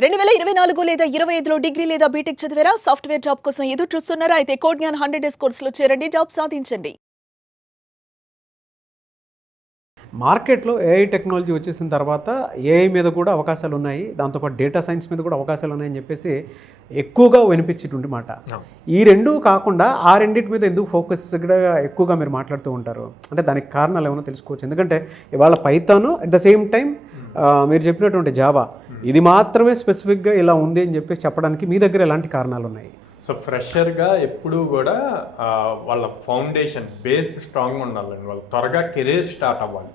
2024 లేదా 25లో డిగ్రీ లేదా బీటెక్ చదివారా? సాఫ్ట్‌వేర్ జాబ్ కోసం ఎదురు చూస్తున్నారా? అయితే కోడ్ జ్ఞాన్ 100 డేస్ కోర్సులో చేరండి, జాబ్ సాధించండి. మార్కెట్లో ఏఐ టెక్నాలజీ వచ్చేసిన తర్వాత ఏఐ మీద కూడా అవకాశాలు ఉన్నాయి, దాంతోపాటు డేటా సైన్స్ మీద కూడా అవకాశాలు ఉన్నాయని చెప్పేసి ఎక్కువగా వినిపించేటువంటి మాట. ఈ రెండు కాకుండా ఆ రెండింటి మీద ఎందుకు ఫోకస్గా ఎక్కువగా మీరు మాట్లాడుతూ ఉంటారు? అంటే దానికి కారణాలు ఏమైనా తెలుసుకోవచ్చు. ఎందుకంటే ఇవాళ Python at the same time మీరు చెప్పినటువంటి జావా ఇది మాత్రమే స్పెసిఫిక్గా ఇలా ఉంది అని చెప్పేసి చెప్పడానికి మీ దగ్గర ఎలాంటి కారణాలు ఉన్నాయి? సో ఫ్రెషర్గా ఎప్పుడూ కూడా వాళ్ళ ఫౌండేషన్ బేస్ స్ట్రాంగ్గా ఉండాలండి. వాళ్ళు త్వరగా కెరీర్ స్టార్ట్ అవ్వాలి.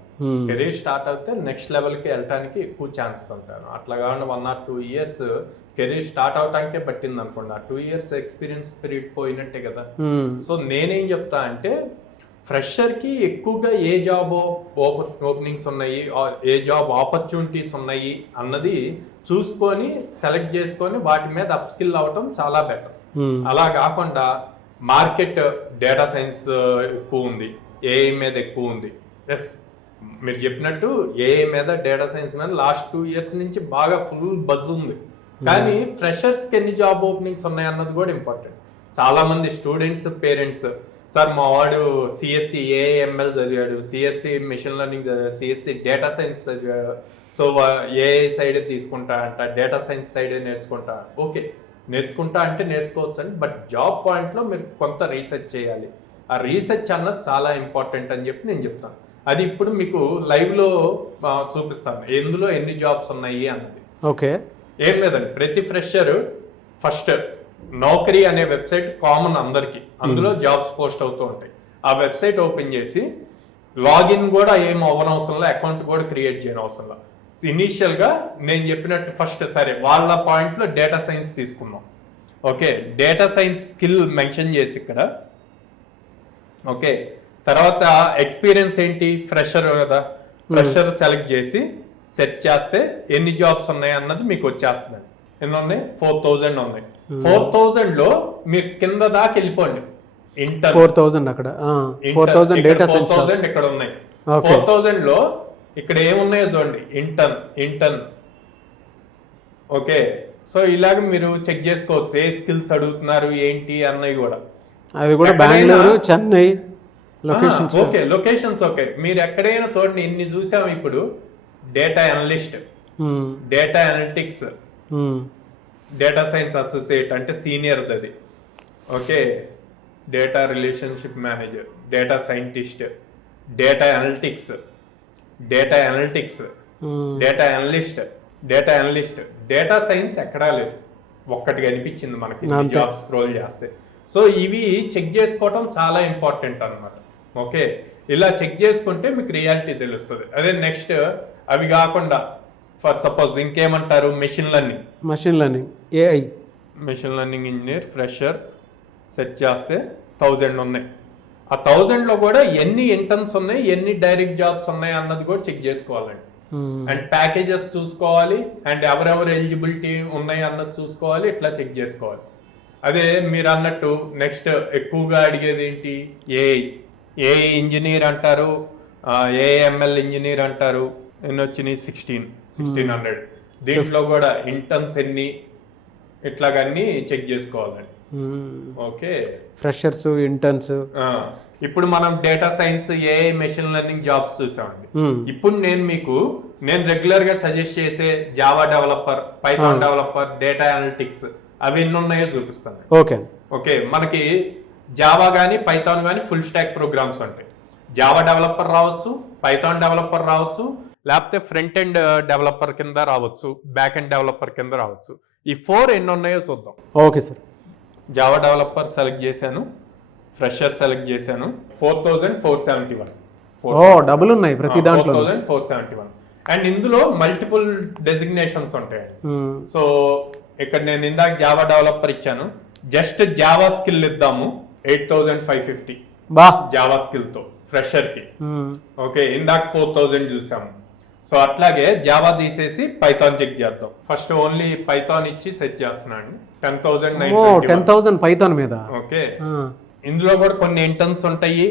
కెరీర్ స్టార్ట్ అయితే నెక్స్ట్ లెవెల్కి వెళ్ళడానికి ఎక్కువ ఛాన్సెస్ ఉంటారు. అట్లా కాకుండా 1 or 2 years కెరీర్ స్టార్ట్ అవటానికే పట్టింది అనుకోండి, ఆ 2 years ఎక్స్పీరియన్స్ పీరియడ్ పోయినట్టే కదా. సో నేనేం చెప్తా అంటే ఫ్రెషర్కి ఎక్కువగా ఏ జాబ్ ఓపెనింగ్స్ ఉన్నాయి, ఏ జాబ్ ఆపర్చునిటీస్ ఉన్నాయి అన్నది చూసుకొని సెలెక్ట్ చేసుకొని వాటి మీద అప్ స్కిల్ అవ్వటం చాలా బెటర్. అలా కాకుండా మార్కెట్ డేటా సైన్స్ ఎక్కువ ఉంది, ఏఐ మీద ఎక్కువ ఉంది. ఎస్, మీరు చెప్పినట్టు ఏఐ మీద డేటా సైన్స్ మీద లాస్ట్ 2 years నుంచి బాగా ఫుల్ బజ్ ఉంది. కానీ ఫ్రెషర్స్కి ఎన్ని జాబ్ ఓపెనింగ్స్ ఉన్నాయి అన్నది కూడా ఇంపార్టెంట్. చాలా మంది స్టూడెంట్స్ పేరెంట్స్, సార్ మా వాడు సిఎస్సి ఏఐఎంఎల్ చదివాడు, సిఎస్సి మెషిన్ లెర్నింగ్ చదివాడు, సిఎస్సి డేటా సైన్స్ చదివాడు, సో ఏఐ సైడ్ తీసుకుంటా అంట, డేటా సైన్స్ సైడే నేర్చుకుంటా. ఓకే, నేర్చుకుంటా అంటే నేర్చుకోవచ్చు అని, బట్ జాబ్ పాయింట్లో మీరు కొంత రీసెర్చ్ చేయాలి. ఆ రీసెర్చ్ అన్నది చాలా ఇంపార్టెంట్ అని చెప్పి నేను చెప్తాను. అది ఇప్పుడు మీకు లైవ్లో చూపిస్తాను, ఎందులో ఎన్ని జాబ్స్ ఉన్నాయి అన్నది. ఓకే, ఏం లేదండి, ప్రతి ఫ్రెషర్ ఫస్ట్ నౌకరీ అనే వెబ్సైట్ కామన్ అందరికి, అందులో జాబ్స్ పోస్ట్ అవుతూ ఉంటాయి. ఆ వెబ్సైట్ ఓపెన్ చేసి లాగిన్ కూడా ఏం అవ్వనవసరంలో, అకౌంట్ కూడా క్రియేట్ చేయని అవసరంలో, ఇనీషియల్ గా నేను చెప్పినట్టు ఫస్ట్ సరే వాళ్ళ పాయింట్లో డేటా సైన్స్ తీసుకున్నాం. Okay, data science skill mention చేసి ఇక్కడ ఓకే, తర్వాత ఎక్స్పీరియన్స్ ఏంటి, ఫ్రెషర్ కదా, ఫ్రెషర్ సెలెక్ట్ చేసి సెట్ చేస్తే ఎన్ని జాబ్స్ ఉన్నాయి అన్నది మీకు వచ్చేస్తుంది. ఎన్ని ఉన్నాయి? 4000 ఉన్నాయి. 4000 లో మీరు కింద దాకా వెళ్ళిపోండి. ఇంటర్ 4000 అక్కడ 4000 డేటా సైన్స్ 4000 ఇక్కడ ఉన్నాయి. 4000 లో ఇక్కడ ఏమున్నాయో చూడండి, ఇంటర్న్. ఓకే, సో ఇలాగ మీరు చెక్ చేసుకోవచ్చు ఏ స్కిల్స్ అడుగుతున్నారు ఏంటి అన్నవి కూడా. అది కూడా Bengaluru, Chennai locations. Okay, locations okay. మీరు ఎక్కడైనా చూడండి, ఇన్ని చూసాము ఇప్పుడు. Data analyst, data analytics, data science associate అంటే సీనియర్ అది. Okay, data relationship manager, data scientist, data analytics, data analytics, data analyst, data science ఎక్కడా లేదు, ఒక్కటి కనిపించింది మనకి జాబ్ స్క్రోల్ చేస్తే. సో ఇవి చెక్ చేసుకోవటం చాలా ఇంపార్టెంట్ అన్నమాట. ఓకే, ఇలా చెక్ చేసుకుంటే మీకు రియాలిటీ తెలుస్తుంది. అదే నెక్స్ట్ అవి కాకుండా ఫర్ సపోజ్ ఇంకేమంటారు, machine learning AI, machine learning engineer fresher set చేస్తే 1000 ఉన్నాయి. ఆ 1000 లో కూడా ఎన్ని ఇంటర్న్స్ ఉన్నాయి, ఎన్ని డైరెక్ట్ జాబ్స్ ఉన్నాయి అన్నది కూడా చెక్ చేసుకోవాలండి. అండ్ ప్యాకేజెస్ చూసుకోవాలి, అండ్ ఎవరెవరు ఎలిజిబిలిటీ ఉన్నాయి అన్నది చూసుకోవాలి. ఇట్లా చెక్ చేసుకోవాలి. అదే మీరు అన్నట్టు నెక్స్ట్ ఎక్కువగా అడిగేది ఏంటి, ఏఐ ఇంజనీర్ అంటారు, ఏఎంఎల్ ఇంజనీర్ అంటారు. ఎన్ని వచ్చినాయి? 1600. దీంట్లో కూడా ఇంటర్న్స్ ఎన్ని, ఇట్లాగన్నీ చెక్ చేసుకోవాలండి. Okay, freshers, interns. ఇప్పుడు మనం data science, AI, machine learning jobs చూసామండి. ఇప్పుడు నేను రెగ్యులర్ గా సజెస్ట్ చేసే Java developer, Python developer, data analytics అవి ఎన్ని ఉన్నాయో చూపిస్తాను. ఓకే, మనకి జావా కానీ పైథాన్ కానీ ఫుల్ స్టాక్ ప్రోగ్రామ్స్ ఉంటాయి. జావా డెవలపర్ రావచ్చు, పైథాన్ డెవలపర్ రావచ్చు, లేకపోతే ఫ్రంట్ ఎండ్ డెవలపర్ కింద రావచ్చు, బ్యాక్ ఎండ్ డెవలపర్ కింద రావచ్చు. ఈ 4 ఎన్ని ఉన్నాయో చూద్దాం. Okay sir, Java developer select చేశాను, ఫ్రెషర్ సెలెక్ట్ చేశాను. 4471. డబుల్ ఉన్నాయి ప్రతి దాంట్లో. 4471. అండ్ ఇందులో మల్టిపుల్ డెసిగ్నేషన్స్ ఉంటాయి. సో ఇక్కడ నేను ఇందాక జావా డెవలపర్ ఇచ్చాను, జస్ట్ జావా స్కిల్ ఇద్దాము 8550 జావా స్కిల్ తో ఫ్రెషర్ కి. ఓకే, ఇందాక 4000 చూసాము. సో అట్లాగే జావా తీసేసి పైథాన్ చెక్ చేద్దాం. ఫస్ట్ ఓన్లీ పైథాన్ ఇచ్చి సెట్ చేస్తున్నాను. 10,900 పైథాన్ మీద. ఓకే, ఇందులో కూడా కొన్ని ఇంటర్న్స్ ఉంటాయి,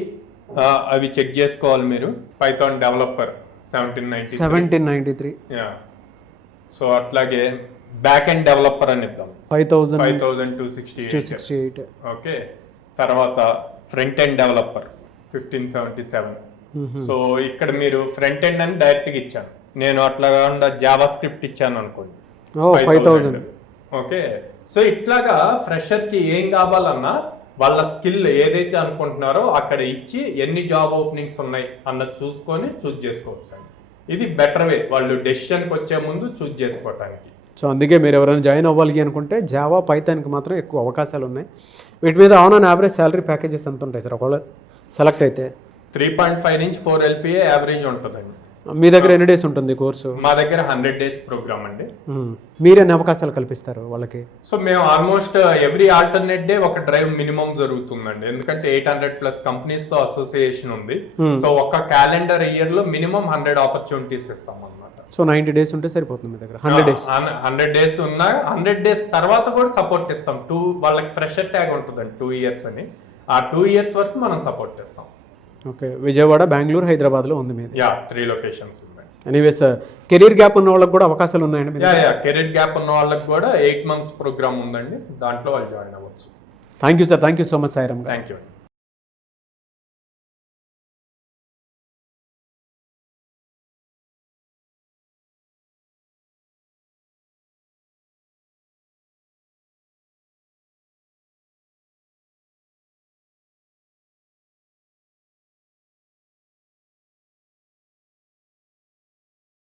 అవి చెక్ చేసుకోవాలి మీరు. Python developer 1793. సో అట్లాగే బ్యాక్ ఎండ్ డెవలపర్ అని ఇద్దాం 5268. 5268. ఓకే, తర్వాత ఫ్రంట్ ఎండ్ డెవలపర్ 1577. సో ఇక్కడ మీరు ఫ్రంట్ ఎండ్ అని డైరెక్ట్ గా ఇచ్చాను, నేను అట్లా కాకుండా జావా స్క్రిప్ట్ ఇచ్చాను అనుకోండి 5000. ఓకే, సో ఇట్లాగా ఫ్రెషర్ కి ఏం కావాలన్నా వాళ్ళ స్కిల్ ఏదైతే అనుకుంటున్నారో అక్కడ ఇచ్చి ఎన్ని జాబ్ ఓపెనింగ్స్ ఉన్నాయి అన్నది చూసుకొని చూజ్ చేసుకోవచ్చు అండి. ఇది బెటర్ వే వాళ్ళు డెసిషన్కి వచ్చే ముందు చూజ్ చేసుకోవటానికి. సో అందుకే మీరు ఎవరైనా జాయిన్ అవ్వాలి అనుకుంటే జావా పైథాన్కి మాత్రం ఎక్కువ అవకాశాలు ఉన్నాయి. వీటి మీద ఆన్ యావరేజ్ శాలరీ ప్యాకేజెస్ ఎంత ఉంటాయి సార్ ఒకవేళ సెలెక్ట్ అయితే? 3.5 నుంచి 4 LPA యావరేజ్ ఉంటుందండి. మీ దగ్గర ఎన్ని డేస్ ఉంటుంది కోర్సు? మా దగ్గర 100 days ప్రోగ్రామ్ అండి. మీరెన్ని అవకాశాలు కల్పిస్తారు వాళ్ళకి? సో మేము ఆల్మోస్ట్ ఎవ్రీ ఆల్టర్నేట్ డే ఒక డ్రైవ్ మినిమం జరుగుతుందండి, ఎందుకంటే 800+ కంపెనీస్ తో అసోసియేషన్ ఉంది. సో ఒక క్యాలెండర్ ఇయర్ లో మినిమం 100 ఆపర్చునిటీస్ ఇస్తాం అన్నమాట. సో 90 days ఉంటే సరిపోతుంది మీ దగ్గర? 100 days 100 days ఉన్నా 100 days తర్వాత కూడా సపోర్ట్ ఇస్తాం. వాళ్ళకి ఫ్రెషర్ ట్యాగ్ ఉంటుందండి 2 years అని, ఆ 2 years వరకు మనం సపోర్ట్ ఇస్తాం. ఓకే, విజయవాడ, బెంగళూరు, హైదరాబాద్లో ఉంది మీది? 3 locations ఉన్నాయి. ఎనీవేస్ కెరీర్ గ్యాప్ ఉన్న వాళ్ళకి కూడా అవకాశాలు ఉన్నాయండి? కెరీర్ గ్యాప్ ఉన్న వాళ్ళకి కూడా 8 months ప్రోగ్రామ్ ఉందండి, దాంట్లో వాళ్ళు జాయిన్ అవ్వచ్చు. Thank you sir, thank you so much Sairam. Thank you.